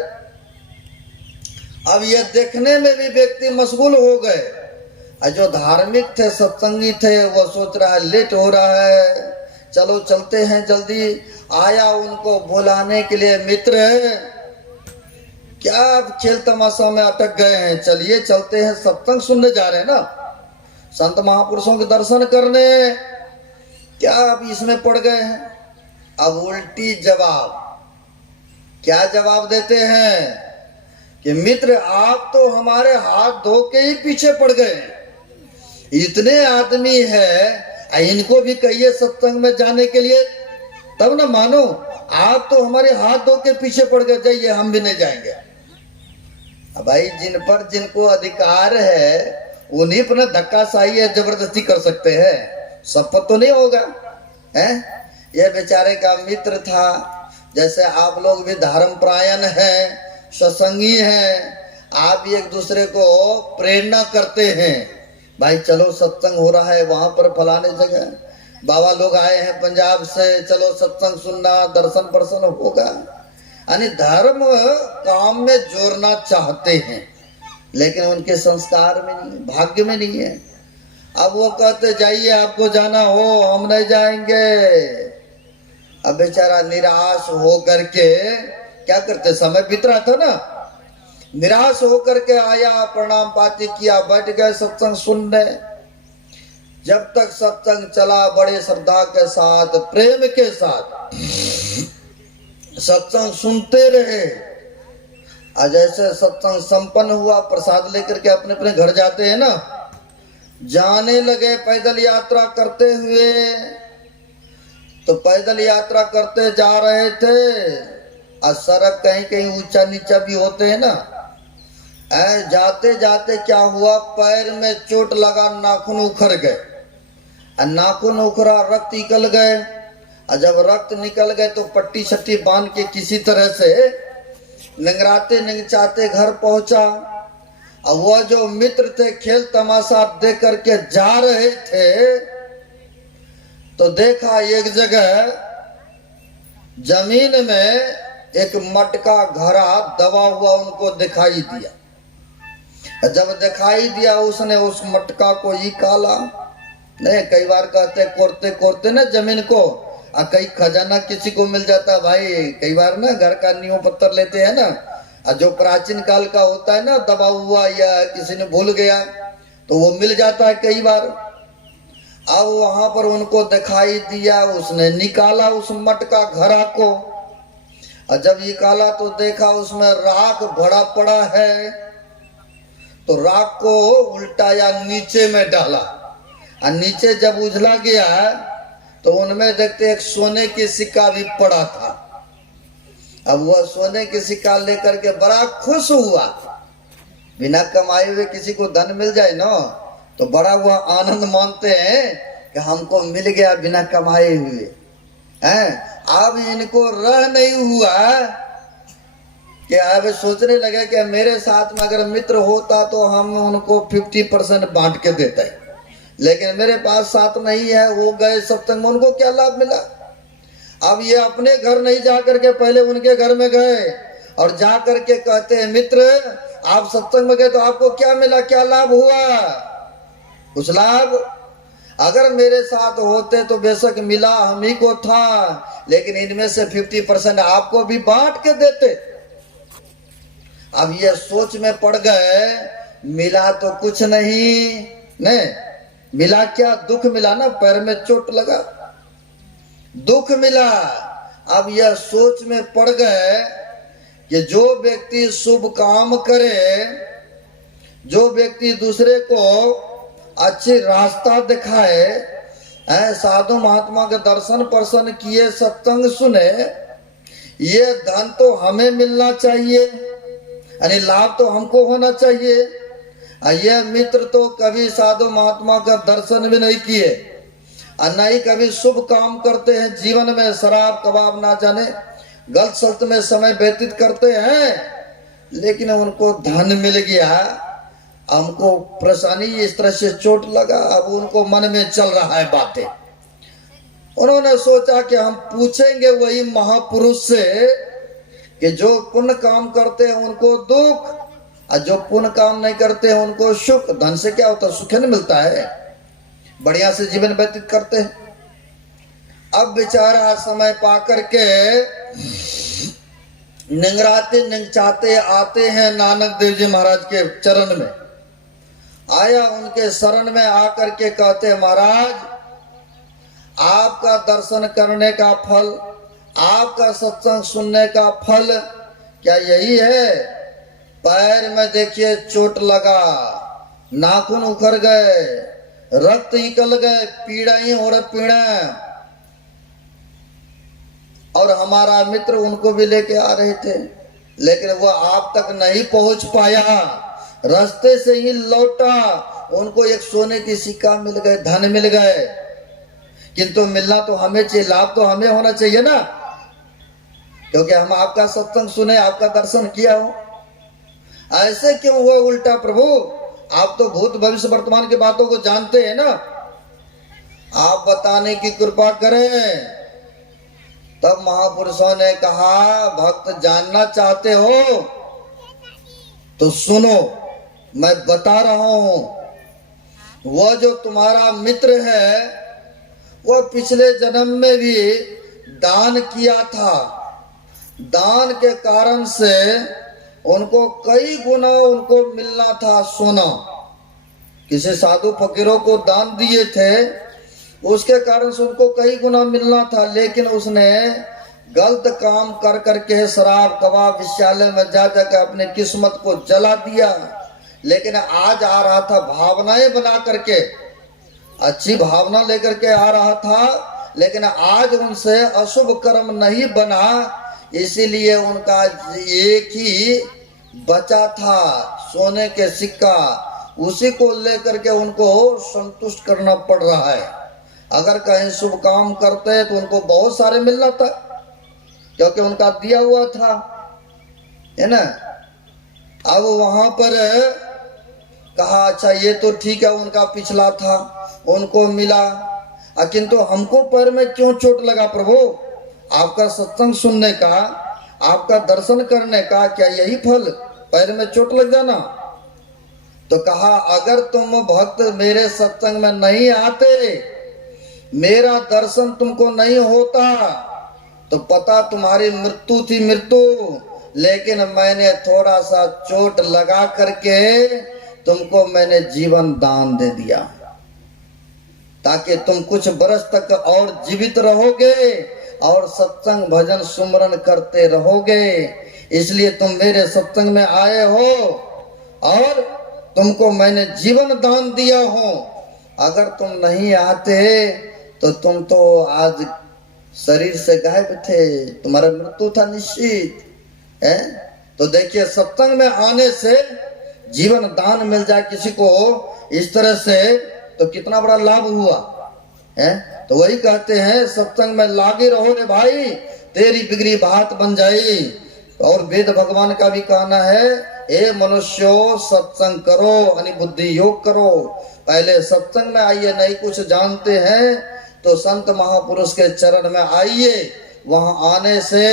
अब ये देखने में भी व्यक्ति मशगूल हो गए। जो धार्मिक थे, सत्संगी थे, वो सोच रहा है लेट हो रहा है, चलो चलते हैं जल्दी। आया उनको बुलाने के लिए मित्र, क्या आप खेल तमाशा में अटक गए हैं, चलिए चलते हैं, सत्संग सुनने जा रहे हैं ना, संत महापुरुषों के दर्शन करने, क्या आप इसमें पड़ गए हैं। अब उल्टी जवाब, क्या जवाब देते हैं, कि मित्र आप तो हमारे हाथ धो के ही पीछे पड़ गए, इतने आदमी है, इनको भी कहिए सत्संग में जाने के लिए, तब ना मानो। आप तो हमारे हाथ धो के पीछे पड़ गए, जाइए हम भी नहीं जाएंगे। अब भाई जिन पर जिनको अधिकार है उन्हीं पर धक्काशाही है, जबरदस्ती कर सकते हैं, सब पर तो नहीं होगा है। ये बेचारे का मित्र था। जैसे आप लोग भी धर्मपरायण हैं, सत्संगी हैं, आप भी एक दूसरे को प्रेरणा करते हैं, भाई चलो सत्संग हो रहा है वहां पर फलाने जगह, बाबा लोग आए हैं पंजाब से, चलो सत्संग सुनना, दर्शन पर्शन होगा। यानी धर्म काम में जोड़ना चाहते हैं, लेकिन उनके संस्कार में नहीं, भाग्य में नहीं है। अब वो कहते जाइए आपको जाना हो, हम नहीं जाएंगे। अब बेचारा निराश हो करके क्या करते, समय बीत रहा था ना, निराश होकर के आया, प्रणाम पाती किया, बैठ गए सत्संग सुनने। जब तक सत्संग चला बड़े श्रद्धा के साथ, प्रेम के साथ सत्संग सुनते रहे। आज जैसे सत्संग संपन्न हुआ, प्रसाद लेकर के अपने अपने घर जाते हैं ना, जाने लगे पैदल यात्रा करते हुए। तो पैदल यात्रा करते जा रहे थे, और सड़क कहीं कहीं ऊंचा नीचा भी होते हैं ना, जाते जाते क्या हुआ, पैर में चोट लगा, नाखून उखड़ गए, नाखून उखड़ा, रक्त निकल गए। और जब रक्त निकल गए तो पट्टी छट्टी बांध के किसी तरह से निंगराते निंगचाते घर पहुंचा। और वह जो मित्र थे खेल तमाशा देख करके जा रहे थे, तो देखा एक जगह जमीन में एक मटका घड़ा दबा हुआ उनको दिखाई दिया। जब दिखाई दिया उसने उस मटका को निकाला। नहीं, कई बार कहते कोरते कोरते ना जमीन को, कई खजाना किसी को मिल जाता है भाई। कई बार ना घर का नींव पत्थर लेते हैं ना, जो प्राचीन काल का होता है ना दबा हुआ, या किसी ने भूल गया तो वो मिल जाता है कई बार। अब वहां पर उनको दिखाई दिया, उसने निकाला उस मटका घड़ा को, और जब निकाला तो देखा उसमें राख भरा पड़ा है। तो राख को उल्टाया, नीचे में डाला, और नीचे जब उझला गया तो उनमें देखते एक सोने की सिक्का भी पड़ा था। अब वह सोने की सिक्का लेकर के बड़ा खुश हुआ। बिना कमाए हुए किसी को धन मिल जाए ना, तो बड़ा वह आनंद मानते हैं कि हमको मिल गया बिना कमाए हुए हैं। अब इनको रह नहीं हुआ कि अब सोचने लगे कि मेरे साथ में अगर मित्र होता तो हम उनको 50% बांट के देते, लेकिन मेरे पास साथ नहीं है, वो गए सत्संग में, उनको क्या लाभ मिला। अब ये अपने घर नहीं जा करके पहले उनके घर में गए, और जा करके कहते हैं मित्र आप सत्संग में गए तो आपको क्या मिला, क्या लाभ हुआ। कुछ लाभ अगर मेरे साथ होते तो बेशक मिला हम ही को था, लेकिन इनमें से 50% आपको भी बांट के देते। अब ये सोच में पड़ गए, मिला तो कुछ नहीं, मिला क्या, दुख मिला ना, पैर में चोट लगा, दुख मिला। अब यह सोच में पड़ गए कि जो व्यक्ति शुभ काम करे, जो व्यक्ति दूसरे को अच्छी रास्ता दिखाए, साधु महात्मा के दर्शन पर्शन किए, सत्संग सुने, ये धन तो हमें मिलना चाहिए, यानी लाभ तो हमको होना चाहिए। यह मित्र तो कभी साधु महात्मा का दर्शन भी नहीं किए, और न ही कभी शुभ काम करते हैं, जीवन में शराब कबाब ना जाने, गलत सल्त में समय व्यतीत करते हैं, लेकिन उनको धन मिल गया, हमको परेशानी इस तरह से चोट लगा। अब उनको मन में चल रहा है बातें। उन्होंने सोचा कि हम पूछेंगे वही महापुरुष से कि जो पुण्य काम करते हैं उनको दुख, और जो पुण्य काम नहीं करते हैं उनको सुख। धन से क्या होता है, सुख नहीं मिलता है, बढ़िया से जीवन व्यतीत करते हैं। अब बेचारा समय पा करके निंगराते निंगचाते आते हैं नानक देव जी महाराज के चरण में। आया, उनके शरण में आकर के कहते महाराज आपका दर्शन करने का फल, आपका सत्संग सुनने का फल क्या यही है पैर में देखिए चोट लगा, नाखून उखड़ गए, रक्त निकल गए, पीड़ा ही हो रहा पीड़ा। और हमारा मित्र उनको भी लेके आ रहे थे, लेकिन वो आप तक नहीं पहुंच पाया, रास्ते से ही लौटा। उनको एक सोने की सिक्का मिल गए, धन मिल गए, किंतु मिलना तो हमें चाहिए, लाभ तो हमें होना चाहिए ना, क्योंकि हम आपका सत्संग सुने, आपका दर्शन किया हो। ऐसे क्यों हुआ उल्टा प्रभु? आप तो भूत भविष्य वर्तमान की बातों को जानते हैं ना, आप बताने की कृपा करें। तब महापुरुषों ने कहा, भक्त जानना चाहते हो तो सुनो, मैं बता रहा हूं। वह जो तुम्हारा मित्र है, वह पिछले जन्म में भी दान किया था। दान के कारण से उनको कई गुना उनको मिलना था सोना। किसी साधु फकीरों को दान दिए थे, उसके कारण से उनको कई गुना मिलना था, लेकिन उसने गलत काम कर करके शराब कबाब विश्यालय में जा जाकर अपने किस्मत को जला दिया। लेकिन आज आ रहा था भावनाएं बना करके, अच्छी भावना लेकर के आ रहा था, लेकिन आज उनसे अशुभ कर्म नहीं बना, इसीलिए उनका एक ही बचा था सोने के सिक्का, उसी को लेकर के उनको संतुष्ट करना पड़ रहा है। अगर कहीं शुभ काम करते तो उनको बहुत सारे मिलना था, क्योंकि उनका दिया हुआ था, है ना। अब वहां पर कहा, अच्छा ये तो ठीक है, उनका पिछला था, उनको मिला, किंतु हमको पैर में क्यों चोट लगा प्रभु? आपका सत्संग सुनने का, आपका दर्शन करने का क्या यही फल, पैर में चोट लग जाना? तो कहा, अगर तुम भक्त मेरे सत्संग में नहीं आते, मेरा दर्शन तुमको नहीं होता, तो पता तुम्हारी मृत्यु थी मृत्यु, लेकिन मैंने थोड़ा सा चोट लगा करके तुमको मैंने जीवन दान दे दिया, ताकि तुम कुछ बरस तक और जीवित रहोगे और सत्संग भजन सुमरन करते रहोगे। इसलिए तुम मेरे सत्संग में आए हो और तुमको मैंने जीवन दान दिया हो। अगर तुम नहीं आते तो तुम तो आज शरीर से गायब थे, तुम्हारा मृत्यु था निश्चित है। तो देखिए, सत्संग में आने से जीवन दान मिल जाए किसी को इस तरह से, तो कितना बड़ा लाभ हुआ है। तो वही कहते हैं, सत्संग में लागे रहो रे भाई, तेरी बिगड़ी बात बन जाए। और वेद भगवान का भी कहना है, ए मनुष्यों सत्संग करो, अनि बुद्धि योग करो। पहले सत्संग में आइए, नहीं कुछ जानते हैं तो संत महापुरुष के चरण में आइए। वहां आने से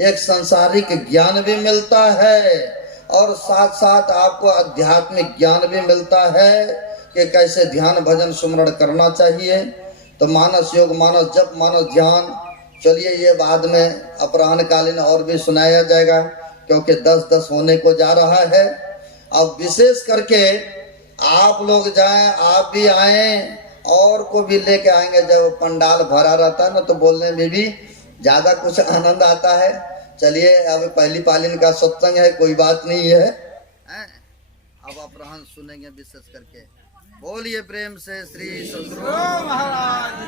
एक सांसारिक ज्ञान भी मिलता है और साथ साथ आपको आध्यात्मिक ज्ञान भी मिलता है कि कैसे ध्यान भजन सुमरण करना चाहिए। तो मानस योग, मानस जप, मानस ध्यान, चलिए ये बाद में अपराह्न कालीन और भी सुनाया जाएगा, क्योंकि 10-10 होने को जा रहा है। अब विशेष करके आप लोग जाएं, आप भी आएं और को भी लेके आएंगे। जब पंडाल भरा रहता है ना, तो बोलने में भी ज्यादा कुछ आनंद आता है। चलिए, अब पहली पालीन का सत्संग है, कोई बात नहीं है। अब अपराह्न सुनेंगे विशेष करके। बोलिए प्रेम से श्री सद्गुरु महाराज।